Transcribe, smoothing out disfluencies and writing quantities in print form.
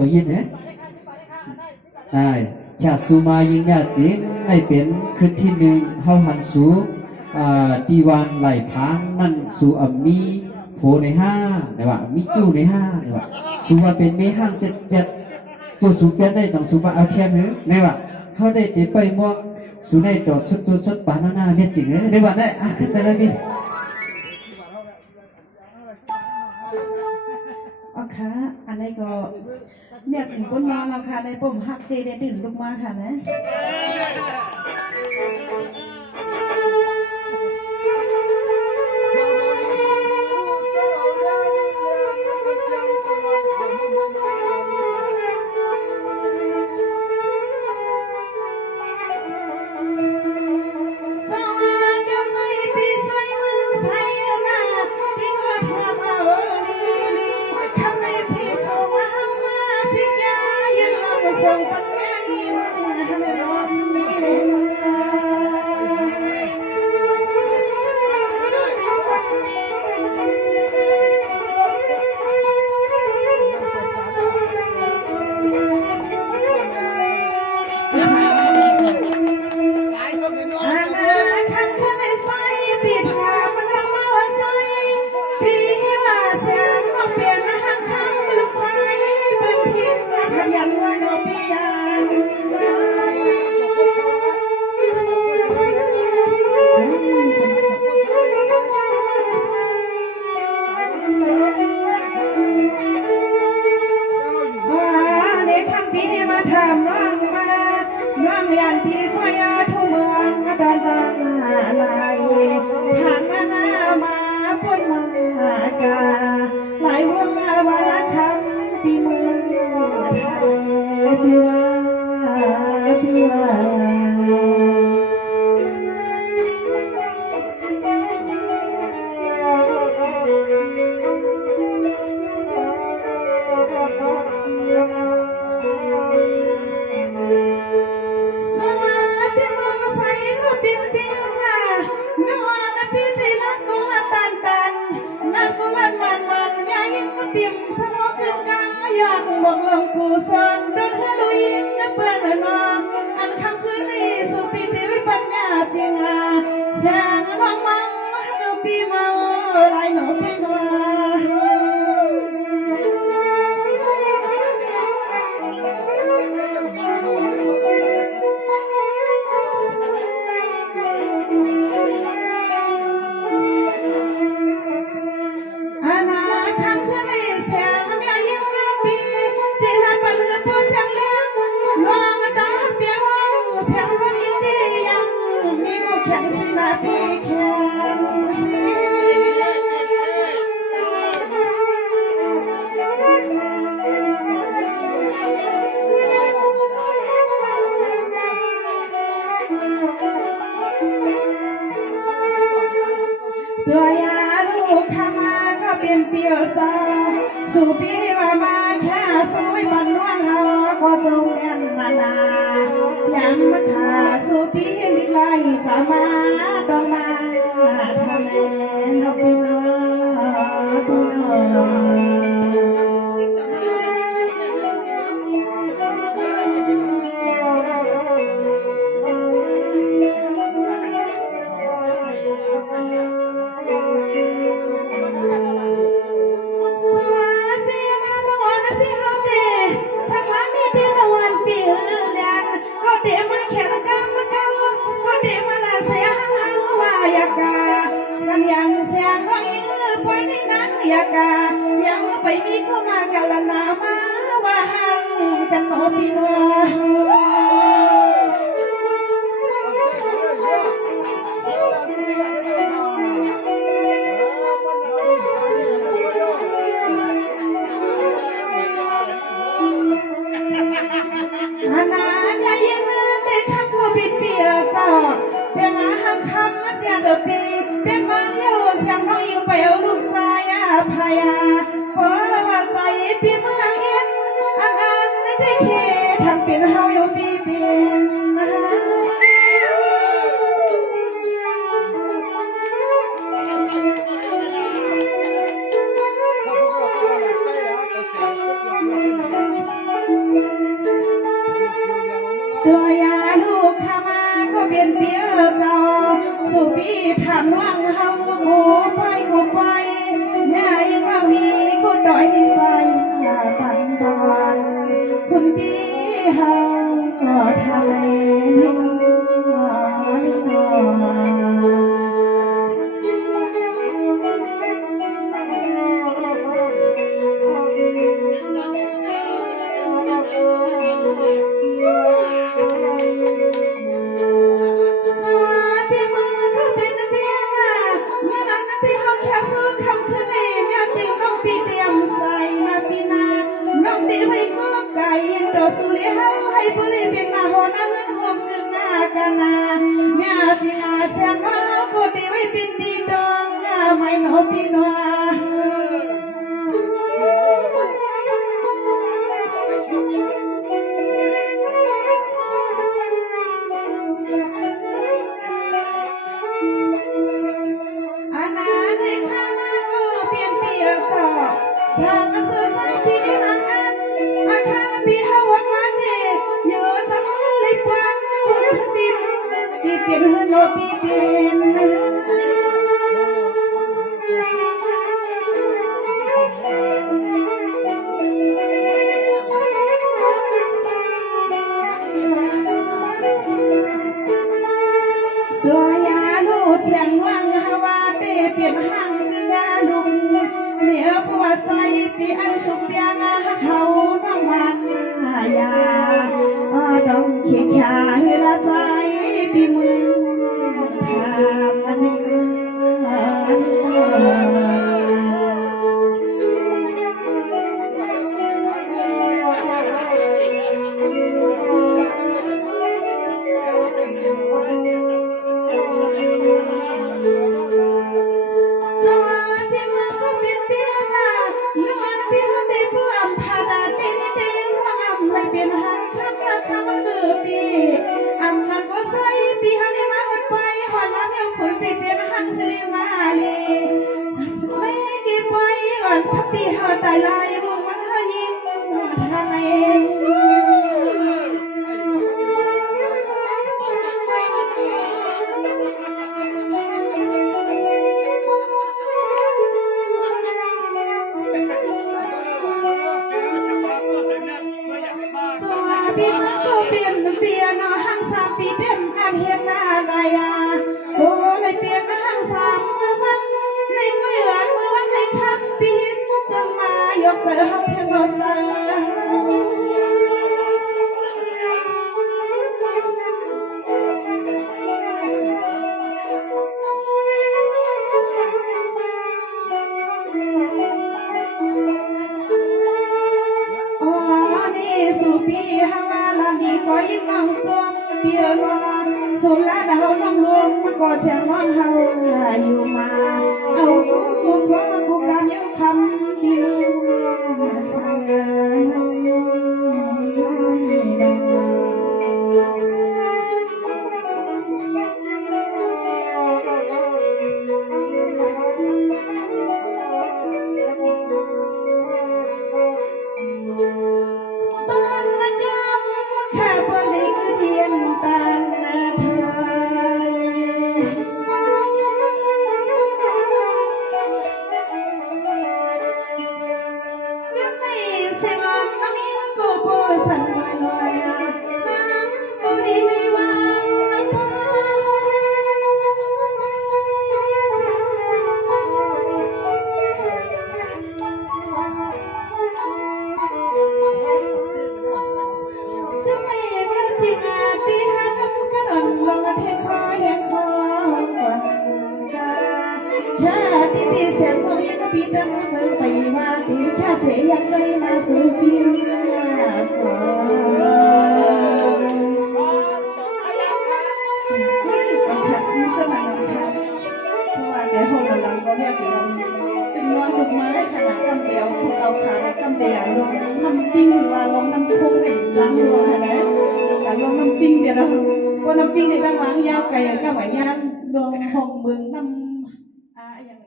ตัวยินเนี่ยได้แค่สูมายิงแม่จีนในเป็นคืนที่หนึ่งเฮาหันสูดีวันไหลพางนั่นสูมีโผในห้าเนี่ยว่ามีจู่ในห้าเนี่ยว่าสูว่าเป็นเมห้างเจ็ดจู่สูเปลี่ยนได้ต้องสูมาเอาเทียนหรือเนี่ยว่าเขาได้เดี๋ยวไปมั่วสูได้ตอดสุดปานานาเนี่ยจริงเนี่ยเนี่ยว่าได้คือจะได้ดิอ๋อค่ะอันนี้ก็เมียสิงคนมาแล้วค่ะในผมฮักเตได้ดื่มลงมาค่ะนะส่งปัญญาอีกทำไมร้องไม่เล่นกูสอนโดนฮาโลวีนเพื่อนน้องอันคำคืนนี้สุปีที่วิปัญญาจริงช่างน้องมังฮักปีเมาลายหนูพี่นัวตัวยาลูกข้ามาก็เป็นเปียวซาสู่พี่มาแค่สู้ไม่ปันว่างเอาก็จงแน่นนายังมาขาสู่พี่ลิไลสามาดองมาทำแม่นกพี่น้องพี่น้องยังไปมีเข้ามากันละนามาว่าหังกันโนพี่นัวอาณาใจยังได้ทำผู้ผิดเปียกต่อเพียงอาหารคำมาเสียเดือปีเป็นบางอยู่เสียงน้องอยู่ไปเอาลูกชายพายาเพราะว่าใจพี่เมืองเอ็นอันได้เขทำเป็นเฮาอยู่ปีเป็น ตัวยาลูกขามาก็เป็นเปียวเจ้าสุปีผ่านว่างเฮากูไปแม่ยังว่ามีกูดอยนิสัยอย่าตันตะวันคุณพี่เฮาก็ทะเลนิดหน่อยสุริยะให้ผู้เลี้ยงเป็นนาโหนาเงินห่วงกึ่งหน้ากันนาแม่สิงาเสียงว่าเราก็ดีไว้เป็นดีดองไม่หนอพี่น้องอาณาในข้ามาก็เปลี่ยนเปลี่ยนต่อสร้างกระสือใส่พี่นางอันอาคารพี่เฮาวันวันเดเยอะสักมือเลยกว้างวันดิบพี่เปลี่ยนเฮือนโลพี่เปลี่ยนตัวยาลูเสียงว่างฮาวาเตเปลี่ยนห้างคือยาลุงเหนือผัวใส่ปีอันสุกเปียนาเขาน้องวันยาดองเขียขาเฮละใจปีมือทำอันนี้พี่เฮาตายลายมุงมันเฮายิงทางไหนสวัสดีมาเขาเปลี่ยนเปลี่ยนหังสามปีเต็มอาเทียนนาไรโอ้เลยเปลี่ยนหังสามวันในเมื่อวันในคำปีซึ่งมายกเสือเฮาเทียนรถเสืสุปีฮาวาลาดีก็ยิ่งน้องตัวเปียนอนสุลาดาวน้องลวงมันก็เสียงน้องเฮาอยู่มาเอากูขอกูกำยังคำดีเสีพี่เสียงน้อยพี่ดำเดินไปมาตีแค่เสียยังไม่มาสู่พี่ก่อนจะมาลำพังเพราะว่าแต่ห้องลำก็แค่สิลำเป็นนอนลูกไม้ขนาดกำเดียวพวกเราขาดกำเดียวลงน้ำปิ้งว่าลงน้ำพุ่งล้างหัวขนาดการลงน้ำปิ้งเดียวเราว่าน้ำปิ้งในตั้งล้างยาวไก่ก็ไหวยันลงห้องเมืองน้ำอย่าง